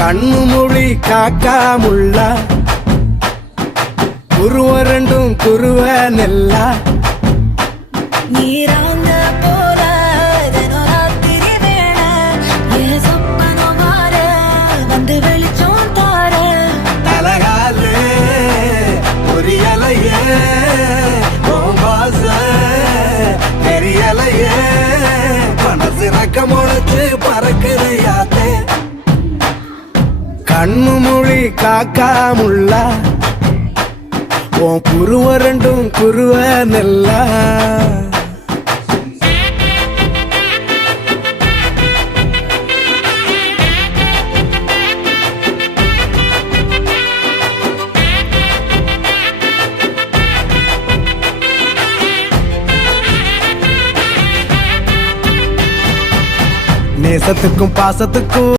கண்ணு மொழி காக்காமுள்ள குருவ ரெண்டும் குருவ நெல்லா நீராங்க போல தினராத்திரி வேண என் சொப்பனம் மாற வந்து வெளிச்சம் தார தலகாலே பொரியலையே ஓம்பாச தெரியலையே மனசு ரக்க முளைச்சு பறக்குறையாத்தே கண்ணு மொழி காக்காமுள்ள உன் குருவ ரெண்டும் குருவ நெல்லா நேசத்துக்கும் பாசத்துக்கும்